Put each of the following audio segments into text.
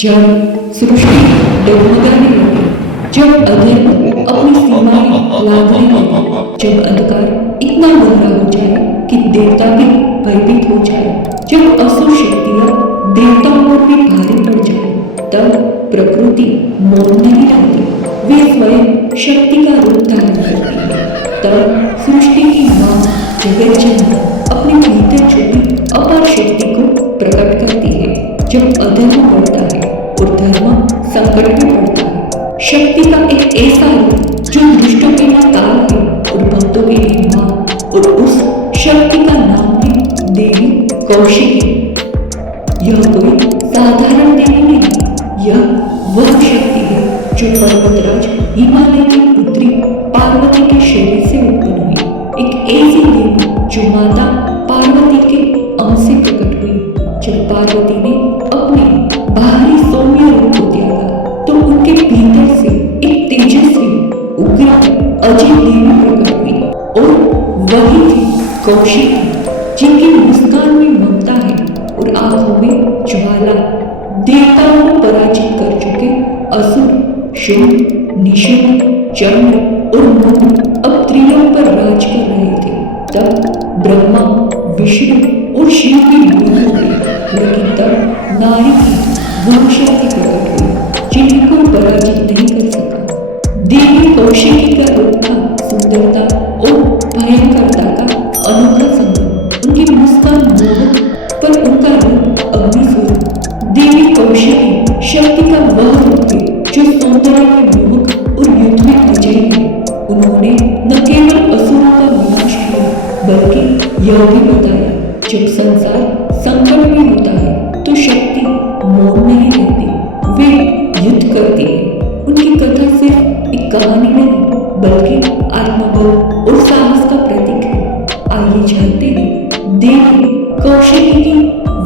जब सृष्टि डगमगाने लगी, जब अधर्म अपनी सीमाएं लांघने लगे, जब अंधकार इतना गहरा हो जाए कि देवता भी भयभीत हो जाए, जब असुर शक्तियां देवताओं पर भी भारी पड़ जाए, तब प्रकृति मौन नहीं रहती, वे स्वयं शक्ति का रूप धारण करती है। तब सृष्टि की मां जगत जननी अपने भीतर छुपी अपार शक्ति को प्रकट करती है। जब अधर्म बढ़ता है और धर्म संकट में पड़ता है, शक्ति का एक ऐसा रूप जो दुष्टों के लिए काल है और भक्तों के लिए मां, और उस शक्ति का नाम है देवी कौशिकी। यह कोई साधारण देवी नहीं, यह वह शक्ति है जो पर्वतराज हिमालय की पुत्री पार्वती के शरीर से उत्पन्न हुई, एक ऐसी देवी जो माता पार्वती के अंश से प्रकट हुई। जब पार्वती ने अपने बाहरी सौम्य रूप को त्यागा, तो उनके भीतर से एक तेजस्वी उग्र अजय देवी प्रकट हुई, और वही थी कौशिकी, जिनकी मुस्कान में ममता है और आंखों में ज्वाला। देवताओं को पराजित कर चुके असुर शुंभ, निशुंभ, चंद्र और मनु अब त्रिलोक पर राज कर रहे थे। तब ब्रह्मा, विष्णु और शिव की मौत हो गई, लेकिन तब नारी की वह शक्ति प्रकट हुई जिन्हें कोई पराजित नहीं कर सका। देवी कौशिकी का रूप था सुंदरता और भयंकरता का अनोखा संगम। उनकी मुस्कान मोहक, पर उनका रूप अग्निस्वरूप। देवी कौशिकी शक्ति का वह रूप है जो सौंदर्य में मोहक और युद्ध में अजय है। उन्होंने न केवल असुरों का विनाश किया, बल्कि यह भी बताया जब संसार संकट में होता है तो शक्ति मौन नहीं रहती, वे युद्ध करती है। उनकी कथा सिर्फ एक कहानी नहीं, बल्कि आत्मबल और साहस का प्रतीक है। आइए जानते हैं देवी कौशिकी की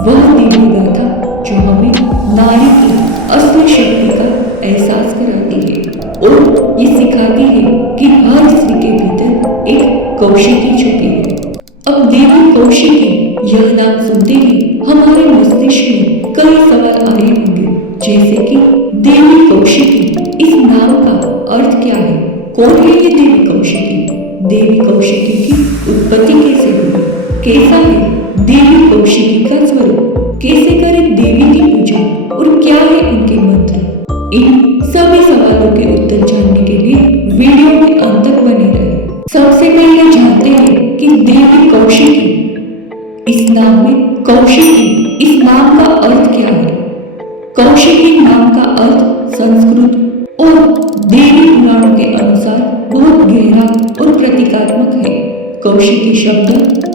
वह दिव्य गाथा जो हमें नारी की असली शक्ति का एहसास कराती है और ये सिखाती है कि हर स्त्री के भीतर एक कौशिकी छुपी है। अब देवी कौशिकी यह नाम सुनते ही हमारे मस्तिष्क में कई सवाल आए होंगे, जैसे कि देवी कौशिकी, इस नाम का अर्थ क्या है? कौन है ये देवी कौशिकी? देवी कौशिकी की उत्पत्ति कैसे हुई? कैसा है देवी कौशिकी का स्वरूप? कैसे करें देवी की पूजा और क्या है उनके मंत्र? इन सभी सवालों के उत्तर जानने के लिए वीडियो में अंत तक बने रहे। सबसे पहले जानते हैं कि देवी कौशिकी, इस नाम में कौशिकी, इस नाम का अर्थ क्या है? कौशिकी नाम का अर्थ संस्कृत और देवी पुराणों के अनुसार बहुत गहरा और प्रतीकात्मक है। कौशिकी शब्द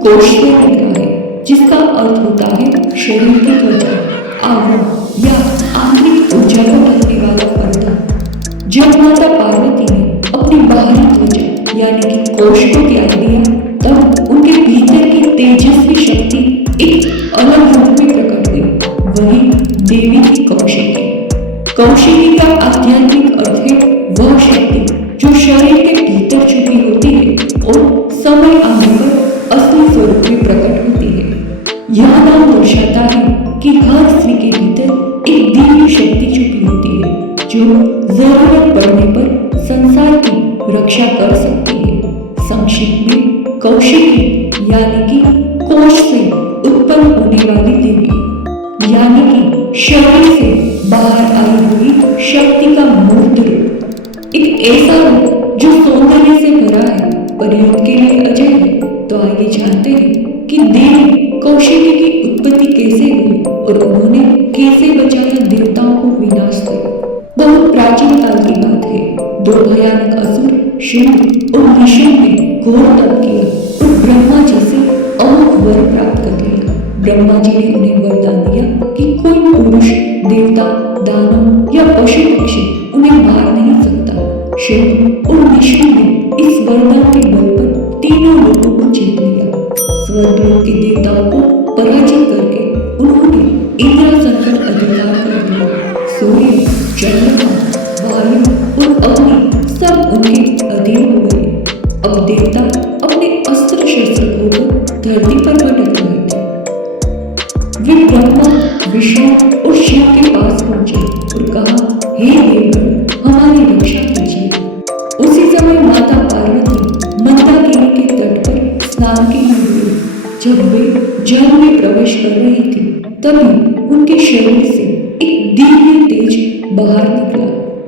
कौश से निकला है, जिसका अर्थ होता है शरीर की त्वचा, आवरण या आंतरिक ऊर्जा को ढकने वाला पर्दा। जब माता पार्वती ने अपनी बाहरी त्वचा यानी कि कौश को त्याग दिया, तब उनके भीतर की तेजस्वी शक्ति एक अलग रूप में प्रकट हुई, वही देवी की कौशिकी। कौशिकी का आध्यात्मिक अर्थ है वह शक्ति जो शरीर के भीतर छुपी होती है और समय आने पर असली स्वरूप में प्रकट होती है। यह नाम दर्शाता है कि हर स्त्री के भीतर एक दिव्य शक्ति छुपी होती है जो जरूरत पड़ने पर संसार की रक्षा कर सकती है। संक्षिप्त में कौशिकी यानी कि कोश से उत्पन्न होने वाली देवी, यानी कि शरीर से बाहर आई हुई शक्ति का मूर्त रूप, एक ऐसा रूप जो सौंदर्य से भरा है पर युद्ध के लिए अजय है। तो आइए जानते हैं कि देवी कौशिकी की उत्पत्ति कैसे हुई और उन्होंने कैसे बचाया देवताओं को विनाश से। बहुत प्राचीन काल की बात है। दो भयानक असुर शुंभ और निशुंभ ने घोर तप किया और ब्रह्मा जी से अमोघ वर प्राप्त कर लिया। ब्रह्मा जी ने उन्हें वरदान दिया कि कोई पुरुष, देवता, दानव या पशु पक्षी उन्हें मार नहीं सकता। शुंभ और निशुंभ ने इस वरदान के बल पर तीनों लोगों को जीत लिया। स्वर्गलोक के देवताओं को पराजित करके उन्होंने इंद्रासन पर अधिकार कर लिया। सूर्य, चंद्रमा, वायु और अग्नि सब उनके अधीन हो गए। अब देवता अपने अस्त्र शस्त्र खोकर धरती पर भटक रहे थे। वे ब्रह्मा, विष्णु और शिव के पास पहुंचे बाहर निकला,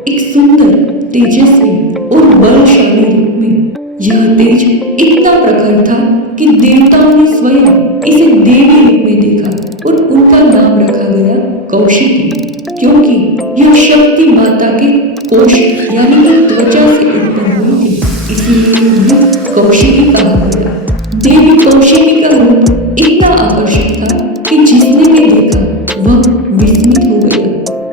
एक सुंदर, तेजस्वी और बलशाली रूप में। यह तेज इतना प्रखर था कि देवताओं ने स्वयं इसे देवी रूप में देखा और उनका नाम रखा गया कौशिकी, क्योंकि यह शक्ति माता के कोश यानी कि त्वचा से उत्पन्न हुई थी, इसीलिए उन्हें कौशिकी कहा गया। देवी कौशिकी का रूप इतना आकर्षक था कि जिसने भी देखा वह विस्मित हो गया।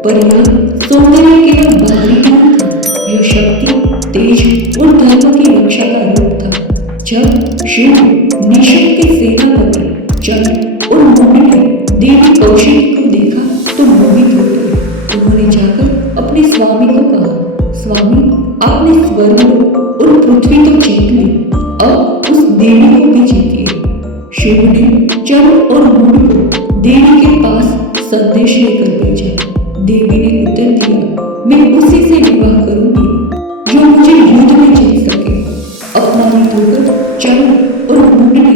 पर यह सौंदर्य केवल बाहरी नहीं था, यह शक्ति, तेज और धर्म की रक्षा का रूप था। जब शिव, निशुंभ के सेनापति चंद्र और मुनि ने देवी कौशिकी को देखा तो मोहित हो गए। उन्होंने जाकर अपने स्वामी को कहा, स्वामी, आपने स्वर्ग और पृथ्वी तो जीत ली, अब उस देवी को भी जीतिए। शिव ने चंद्र और मुनि को देवी के पास संदेश लेकर भेजा। देवी ने उत्तर दिया, मैं उसी से विवाह करूंगी जो मुझे युद्ध में जीत सके। अपमानित होकर चंद्र और मुनि ने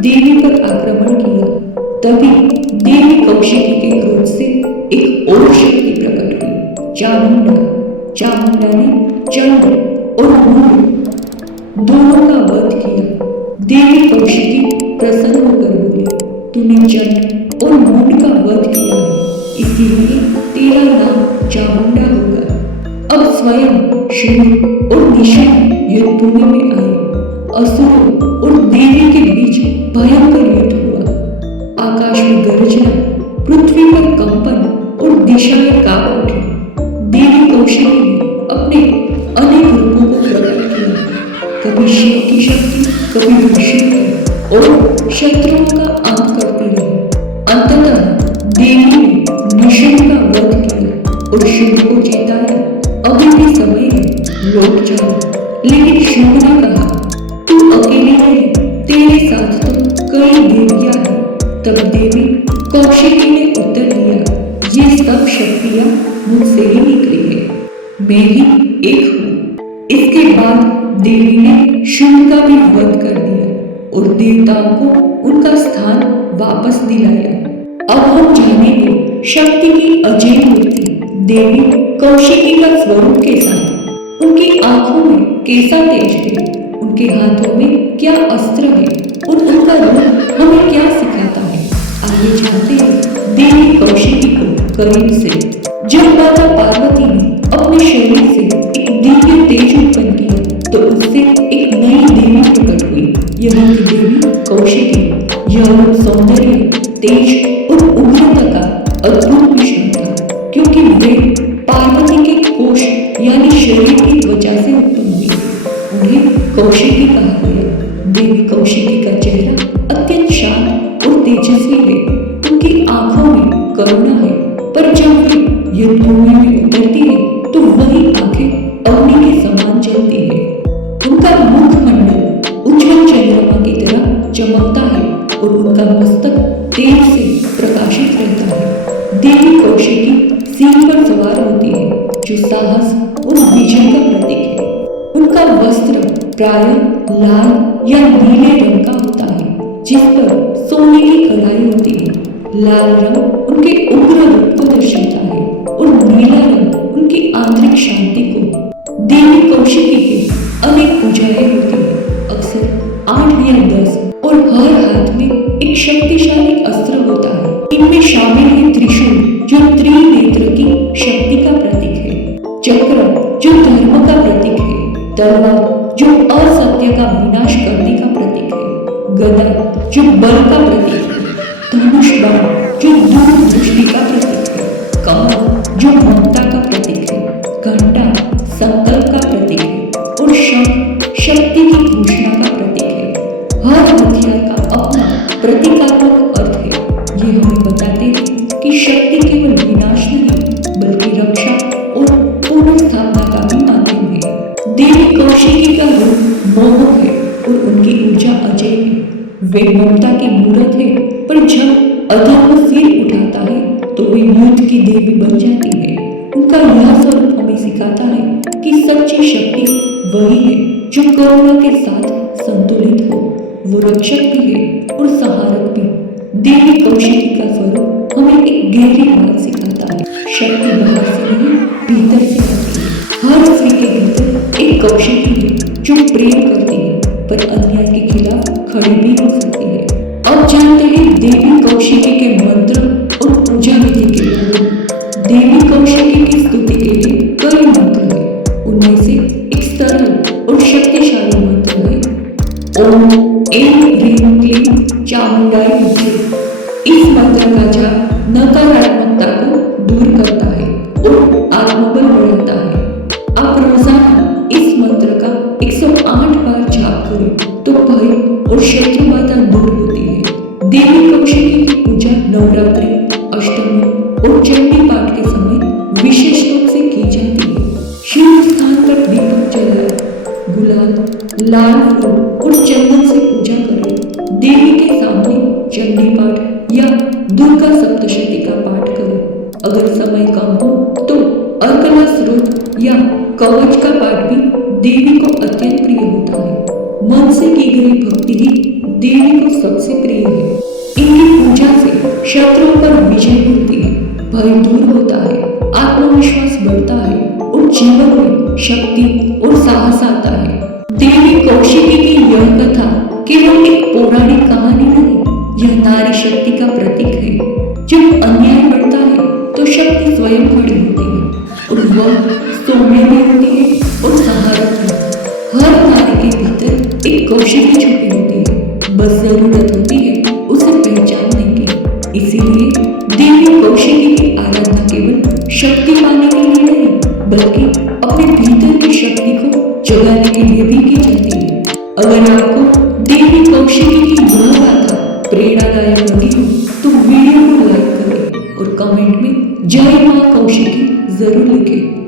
देवी पर आक्रमण किया। तभी देवी कौशिकी के क्रोध से एक और शक्ति प्रकट हुई, चामुंडा। चामुंडा ने चंद्र और मुनि दोनों का वध किया। देवी कौशिकी प्रसन्न होकर बोली, तूने चंद्र और मुनि का वध किया है, इसीलिए तेरा नाम चामुंडा होगा। अब स्वयं शिव और निशुंभ युद्धभूमि में आए। असुरों और देवी के बीच भयंकर युद्ध हुआ। आकाश में गर्जना, पृथ्वी पर कंपन और दिशाएं कांप उठी। देवी कौशिकी ने अपने अनेक रूपों को प्रकट किया, कभी शिव की शक्ति, कभी विष्णु की, और शत्रुओं का अंत करती रही। अंततः देवी ने निशुंभ का वध किया और शिव को जिताया। अभी भी समय है, लौट जाओ। लेकिन शिव ने कहा, तू अकेली नहीं, तेरे साथ तो कई देवियां हैं। तब देवी कौशिकी ने उत्तर दिया, ये सब शक्तियां मुझसे ही निकली है, मैं ही एक हूँ। इसके बाद देवी ने शिव का भी वध कर दिया और देवताओं को उनका स्थान वापस दिलाया। अब हम जानेंगे शक्ति की अजय मूर्ति देवी कौशिकी का स्वरूप कैसा है, उनकी आंखों में कैसा तेज है, उनके हाथों में क्या अस्त्र है और उनका रूप हमें क्या सिखाता है। आइए जानते हैं देवी कौशिकी को करीब से। जब माता पार्वती ने अपने शरीर से एक दिव्य तेज उत्पन्न किया तो उससे एक नई देवी प्रकट हुई, यह की देवी कौशिकी। यह रूप सौंदर्य, तेज और उग्रता का अद्भुत मिश्रण था, क्योंकि वे पार्वती के कोश यानी शरीर की त्वचा से उत्पन्न हुई। उन्हें कौशिकी कहा गया। देवी कौशिकी का चेहरा अत्यंत शांत और तेजस्वी है। उनकी आंखों में करुणा है, पर जब वे युद्धभूमि में उतरती है तो वही आंखें अग्नि के समान जलती है। उनका मुखमंडल उज्ज्वल चंद्रमा की तरह चमकता है और उनका मस्तक तेज से प्रकाशित रहता है। देवी कौशिकी सिंह पर सवार होती है, जो साहस और विजय का प्रतीक है। उनका वस्त्र प्रायः लाल या नीले रंग का होता है, जिस पर सोने की कढ़ाई होती है। लाल रंग उनके उग्र रूप को दर्शाता है और नीला रंग उनकी आंतरिक शांति को। देवी कौशिकी के अनेक पूजाएं होती है, अक्सर 8 या 10, और हर हाथ में एक शक्तिशाली अस्त्र होता है। इनमें शामिल है त्रिशूल, जो त्रिनेत्र की शक्ति का प्रतीक है, चक्र जो धर्म का प्रतीक है, तलवार जो असत्य का विनाश करने का प्रतीक है, गदा जो बल का प्रतीक है, धनुष बाण जो दूरदृष्टि का प्रतीक है, कमल जो ममता का प्रतीक है, घंटा संकल्प का प्रतीक है और शंख शक्ति की घोषणा का प्रतीक है। हर हथियार का अपना प्रतीकात्मक अर्थ है। ये हमें बताते हैं कि शक्ति केवल विनाश नहीं बल्कि रक्षा और पुनर्स्थापना का भी माध्यम है। देवी कौशिकी का रूप मोहक है और उनकी ऊर्जा अजय है। वे ममता की मूर्त है, पर जब अधर्म सिर उठाता है तो वे युद्ध की देवी बन जाती है। उनका यह स्वरूप हमें सिखाता है कि सच्ची शक्ति वही है जो करुणा के साथ संतुलित हो। वो रक्षक भी है और सहारक भी। देवी कौशिकी का स्वरूप हमें एक गहरी बात सिखाता है, शक्ति बाहर से नहीं भीतर से आती है। हर स्त्री के भीतर एक कौशिकी है जो प्रेम करती है पर अन्याय के खिलाफ खड़ी भी हो सकती है। अब जानते हैं देवी कौशिकी के मंत्र और पूजा विधि के बारे में। देवी कौशिकी की स्तुति के लिए कई मंत्र हैं। उनमें से एक सरल और शक्तिशाली मंत्र है ओम ऐं ह्रीं क्लीं चामुंडाय विद्महे। इस मंत्र का जाप नकारात्मकता को दूर करता है और आत्मबल बढ़ाता है। आप रोजाना इस मंत्र का 108 बार जाप करें तो भय और शत्रु बाधा दूर होती है। देवी कौशिकी की पूजा नवरात्रि, अष्टमी और चंडी पाठ के समय विशेष रूप से की जाती है। शिव स्थान पर दीपक जलाएं, गुलाल, लाल फूल और चंदन से पूजा करें। देवी के सामने चंडी पाठ या दुर्गा सप्तशती का पाठ करें। अगर समय कम हो तो अर्कला स्रोत या कवच का पाठ भी देवी को अत्यंत प्रिय होता है। मन से की गई भक्ति ही देवी को सबसे प्रिय है। इनकी पूजा से शत्रुओं पर विजय मिलती है, भय दूर होता है, आत्मविश्वास बढ़ता है और जीवन में शक्ति और साहस आता है। देवी कौशिकी की यह कथा केवल एक पौराणिक कहानी नहीं, यह नारी शक्ति का प्रतीक है। जब अन्याय बढ़ता है तो शक्ति स्वयं खड़ी होती है और वह सौम्य भी होती है और सहारक है। हर नारी के भीतर एक कौशिकी छुपी होती है, बस जरूरत होती है उसे पहचानने की। इसीलिए देवी कौशिकी की आराधना केवल शक्ति पाने के लिए नहीं बल्कि अपने भीतर की शक्ति को जगाने के लिए भी की जाती है। अगर आपको देवी कौशिकी की यह गाथा प्रेरणादायक लगी हो तो वीडियो को लाइक करें और कमेंट में जय मां कौशिकी जरूर लिखें।